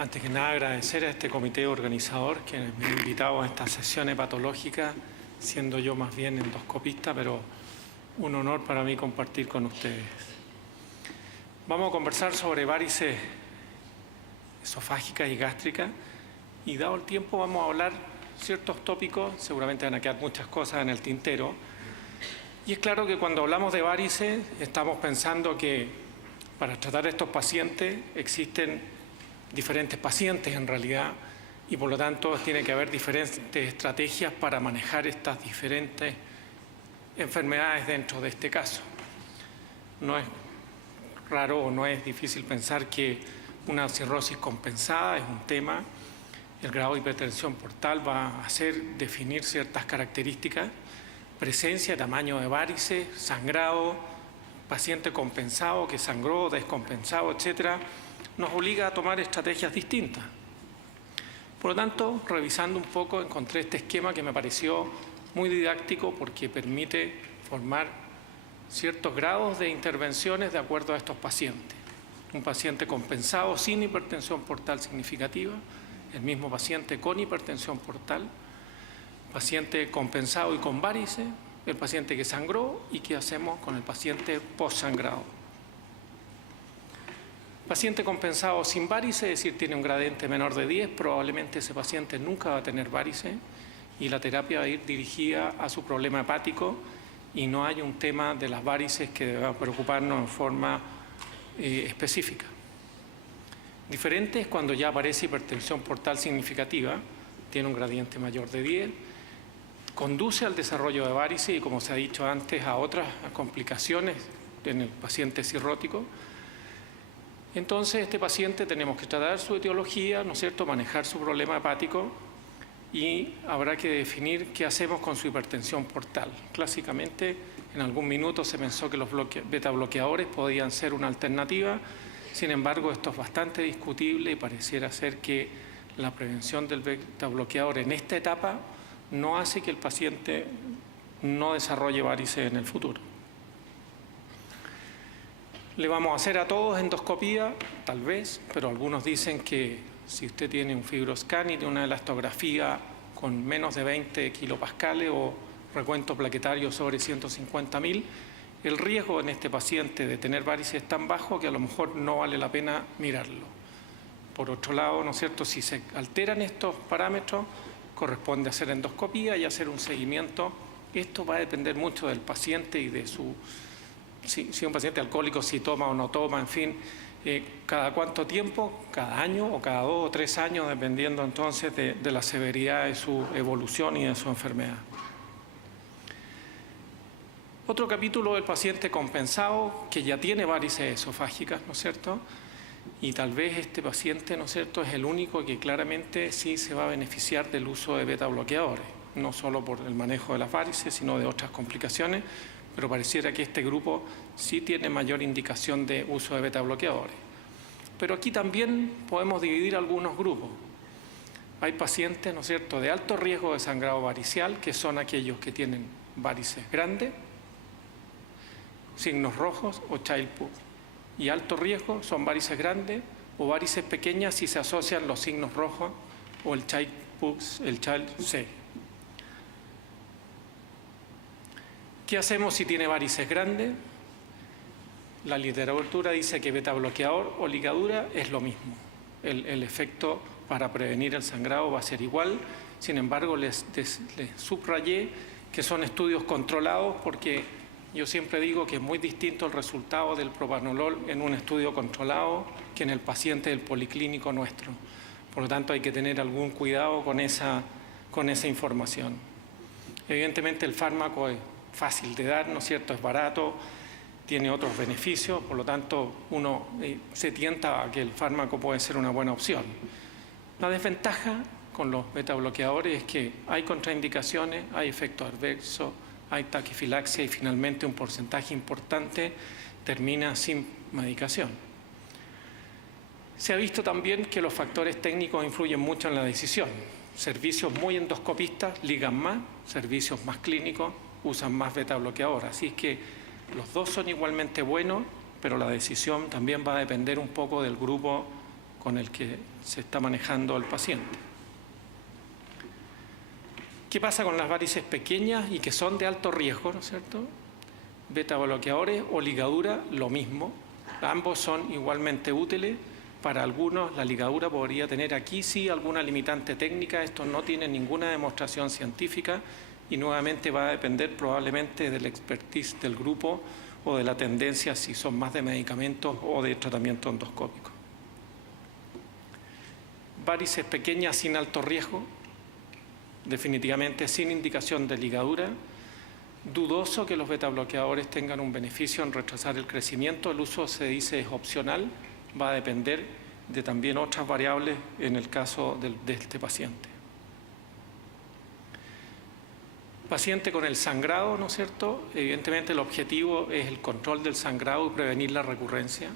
Antes que nada, agradecer a este comité organizador que me ha invitado a esta sesión hepatológica, siendo yo más bien endoscopista, pero un honor para mí compartir con ustedes. Vamos a conversar sobre varices esofágicas y gástricas, y dado el tiempo vamos a hablar ciertos tópicos, seguramente van a quedar muchas cosas en el tintero. Y es claro que cuando hablamos de varices estamos pensando que para tratar a estos pacientes existen diferentes pacientes en realidad, y por lo tanto tiene que haber diferentes estrategias para manejar estas diferentes enfermedades dentro de este caso. No es raro o no es difícil pensar que una cirrosis compensada es un tema. El grado de hipertensión portal va a hacer definir ciertas características: presencia, tamaño de varices, sangrado, paciente compensado que sangró, descompensado, etcétera, nos obliga a tomar estrategias distintas. Por lo tanto, revisando un poco, encontré este esquema que me pareció muy didáctico porque permite formar ciertos grados de intervenciones de acuerdo a estos pacientes. Un paciente compensado sin hipertensión portal significativa, el mismo paciente con hipertensión portal, paciente compensado y con varices, el paciente que sangró, y qué hacemos con el paciente postsangrado. Paciente compensado sin varices, es decir, tiene un gradiente menor de 10, probablemente ese paciente nunca va a tener varices y la terapia va a ir dirigida a su problema hepático y no hay un tema de las varices que deba preocuparnos en forma específica. Diferente es cuando ya aparece hipertensión portal significativa, tiene un gradiente mayor de 10, conduce al desarrollo de varices y, como se ha dicho antes, a otras complicaciones en el paciente cirrótico. Entonces, este paciente tenemos que tratar su etiología, ¿no es cierto?, manejar su problema hepático, y habrá que definir qué hacemos con su hipertensión portal. Clásicamente, en algún minuto se pensó que los beta bloqueadores podían ser una alternativa. Sin embargo, esto es bastante discutible y pareciera ser que la prevención del beta bloqueador en esta etapa no hace que el paciente no desarrolle varices en el futuro. Le vamos a hacer a todos endoscopía, tal vez, pero algunos dicen que si usted tiene un fibroscan y tiene una elastografía con menos de 20 kilopascales o recuento plaquetario sobre 150.000, el riesgo en este paciente de tener varices es tan bajo que a lo mejor no vale la pena mirarlo. Por otro lado, ¿no es cierto?, si se alteran estos parámetros, corresponde hacer endoscopía y hacer un seguimiento. Esto va a depender mucho del paciente y de su... Si un paciente alcohólico, si toma o no toma, en fin, cada cuánto tiempo, cada año o cada 2 o 3 años, dependiendo entonces de la severidad de su evolución y de su enfermedad. Otro capítulo del paciente compensado que ya tiene varices esofágicas, ¿no es cierto? Y tal vez este paciente, ¿no es cierto?, es el único que claramente sí se va a beneficiar del uso de beta bloqueadores, no solo por el manejo de las varices, sino de otras complicaciones, pero pareciera que este grupo sí tiene mayor indicación de uso de beta bloqueadores. Pero aquí también podemos dividir algunos grupos. Hay pacientes, ¿no es cierto?, de alto riesgo de sangrado varicial, que son aquellos que tienen varices grandes, signos rojos o Child-Pugh. Y alto riesgo son varices grandes o varices pequeñas si se asocian los signos rojos o el Child-Pugh, el Child-C. ¿Qué hacemos si tiene varices grandes? La literatura dice que beta bloqueador o ligadura es lo mismo. El efecto para prevenir el sangrado va a ser igual. Sin embargo, les subrayé que son estudios controlados, porque yo siempre digo que es muy distinto el resultado del propranolol en un estudio controlado que en el paciente del policlínico nuestro. Por lo tanto, hay que tener algún cuidado con esa información. Evidentemente, el fármaco es fácil de dar, ¿no es cierto?, es barato, tiene otros beneficios, por lo tanto uno se tienta a que el fármaco puede ser una buena opción. La desventaja con los beta bloqueadores es que hay contraindicaciones, hay efectos adversos, hay taquifilaxia y finalmente un porcentaje importante termina sin medicación. Se ha visto también que los factores técnicos influyen mucho en la decisión. Servicios muy endoscopistas ligan más, servicios más clínicos usan más beta bloqueador. Así es que los dos son igualmente buenos, pero la decisión también va a depender un poco del grupo con el que se está manejando el paciente. ¿Qué pasa con las varices pequeñas y que son de alto riesgo, ¿no es cierto? Beta bloqueadores o ligadura, lo mismo. Ambos son igualmente útiles. Para algunos, la ligadura podría tener aquí sí alguna limitante técnica. Esto no tiene ninguna demostración científica y nuevamente va a depender probablemente del expertise del grupo o de la tendencia si son más de medicamentos o de tratamiento endoscópico. Varices pequeñas sin alto riesgo, definitivamente sin indicación de ligadura. Dudoso que los betabloqueadores tengan un beneficio en retrasar el crecimiento. El uso, se dice, es opcional. Va a depender de también otras variables en el caso de este paciente. Paciente con el sangrado, ¿no es cierto? Evidentemente el objetivo es el control del sangrado y prevenir la recurrencia.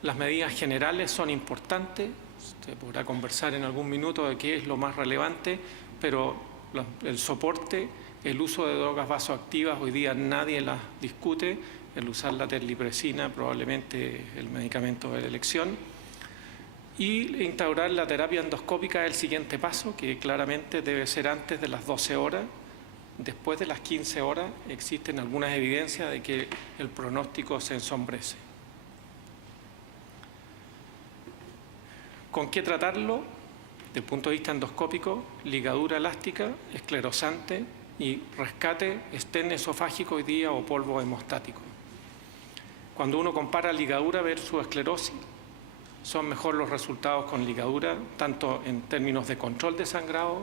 Las medidas generales son importantes. Usted podrá conversar en algún minuto de qué es lo más relevante, pero el soporte, el uso de drogas vasoactivas, hoy día nadie las discute. El usar la terlipresina, probablemente el medicamento de la elección. Y instaurar la terapia endoscópica es el siguiente paso, que claramente debe ser antes de las 12 horas. Después de las 15 horas existen algunas evidencias de que el pronóstico se ensombrece. ¿Con qué tratarlo? Desde el punto de vista endoscópico, ligadura elástica, esclerosante y rescate estén esofágico hoy día o polvo hemostático. Cuando uno compara ligadura versus esclerosis, son mejor los resultados con ligadura, tanto en términos de control de sangrado,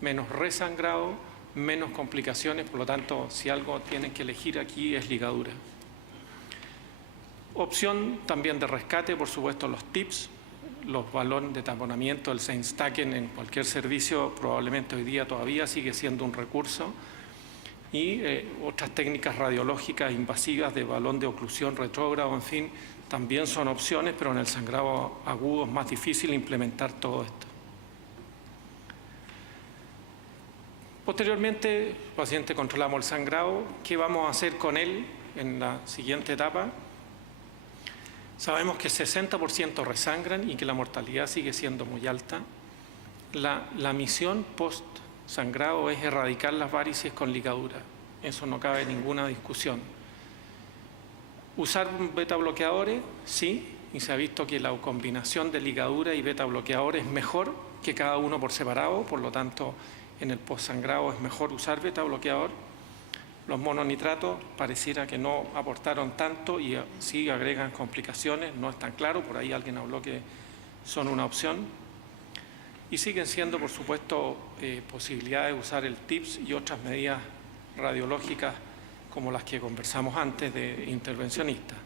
menos resangrado, menos complicaciones. Por lo tanto, si algo tienen que elegir aquí es ligadura. Opción también de rescate, por supuesto, los TIPS, los balones de taponamiento, el Seinstaken en cualquier servicio, probablemente hoy día todavía sigue siendo un recurso. Y otras técnicas radiológicas invasivas de balón de oclusión retrógrado, en fin, también son opciones, pero en el sangrado agudo es más difícil implementar todo esto. Posteriormente, el paciente controlamos el sangrado. ¿Qué vamos a hacer con él en la siguiente etapa? Sabemos que 60% resangran y que la mortalidad sigue siendo muy alta. La misión post-sangrado es erradicar las varices con ligadura. Eso no cabe ninguna discusión. ¿Usar betabloqueadores? Sí, y se ha visto que la combinación de ligadura y betabloqueadores es mejor que cada uno por separado, por lo tanto, en el postsangrado es mejor usar betabloqueador. Los mononitratos pareciera que no aportaron tanto y sí agregan complicaciones, no es tan claro, por ahí alguien habló que son una opción. Y siguen siendo, por supuesto, posibilidades de usar el TIPS y otras medidas radiológicas como las que conversamos antes de intervencionistas.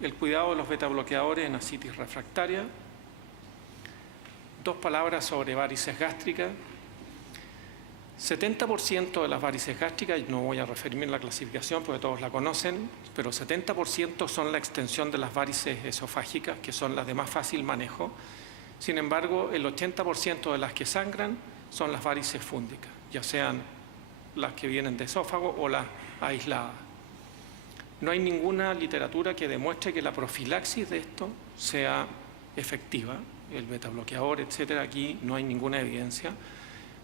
El cuidado de los betabloqueadores en ascitis refractaria. 2 palabras sobre varices gástricas. 70% de las varices gástricas, no voy a referirme a la clasificación porque todos la conocen, pero 70% son la extensión de las varices esofágicas, que son las de más fácil manejo. Sin embargo, el 80% de las que sangran son las varices fúndicas, ya sean las que vienen de esófago o las aisladas. No hay ninguna literatura que demuestre que la profilaxis de esto sea efectiva. El betabloqueador, etcétera, aquí no hay ninguna evidencia.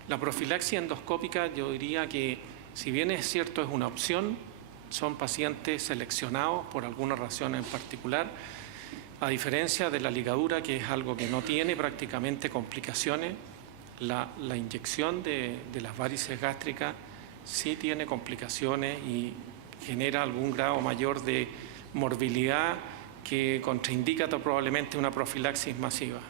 La profilaxis endoscópica, yo diría que, si bien es cierto, es una opción, son pacientes seleccionados por alguna razón en particular, a diferencia de la ligadura, que es algo que no tiene prácticamente complicaciones. La inyección de las varices gástricas sí tiene complicaciones y genera algún grado mayor de morbilidad que contraindica probablemente una profilaxis masiva.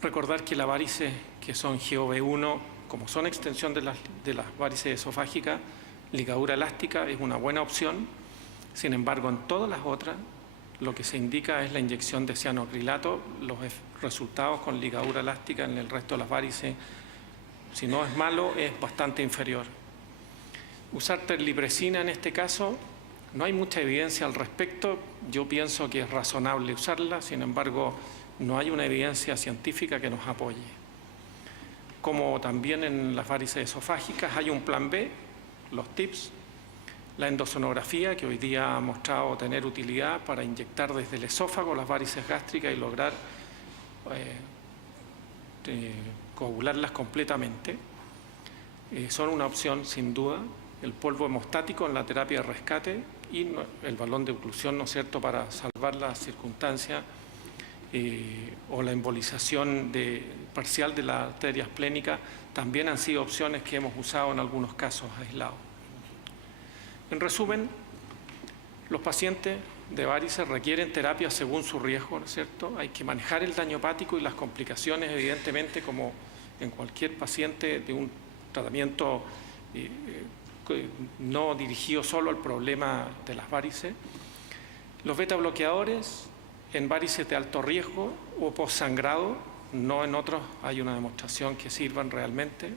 Recordar que las varices que son GOV1, como son extensión de las varices esofágicas, ligadura elástica es una buena opción. Sin embargo, en todas las otras, lo que se indica es la inyección de cianoacrilato. Los resultados con ligadura elástica en el resto de las varices, si no es malo, es bastante inferior. Usar terlipresina en este caso, no hay mucha evidencia al respecto. Yo pienso que es razonable usarla, sin embargo, no hay una evidencia científica que nos apoye. Como también en las varices esofágicas hay un plan B, los TIPS. La endosonografía, que hoy día ha mostrado tener utilidad para inyectar desde el esófago las varices gástricas y lograr coagularlas completamente, son una opción sin duda. El polvo hemostático en la terapia de rescate y el balón de oclusión, ¿no es cierto?, para salvar las circunstancias, o la embolización parcial de las arterias plénicas, también han sido opciones que hemos usado en algunos casos aislados. En resumen, los pacientes de varices requieren terapia según su riesgo, ¿no es cierto? Hay que manejar el daño hepático y las complicaciones, evidentemente, como en cualquier paciente de un tratamiento no dirigido solo al problema de las varices. Los beta bloqueadores en varices de alto riesgo o postsangrado, no en otros hay una demostración que sirvan realmente.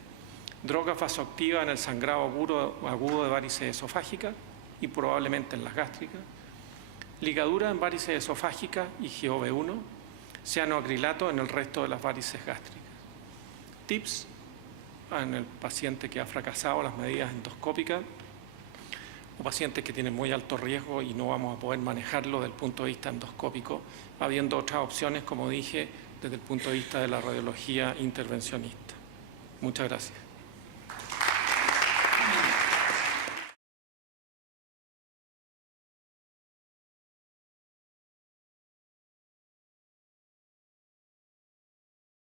Drogas vasoactivas en el sangrado agudo de varices esofágicas y probablemente en las gástricas. Ligadura en varices esofágicas y GOV1, cianoacrilato en el resto de las varices gástricas. Tips en el paciente que ha fracasado las medidas endoscópicas o pacientes que tienen muy alto riesgo y no vamos a poder manejarlo desde el punto de vista endoscópico, habiendo otras opciones, como dije, desde el punto de vista de la radiología intervencionista. Muchas gracias.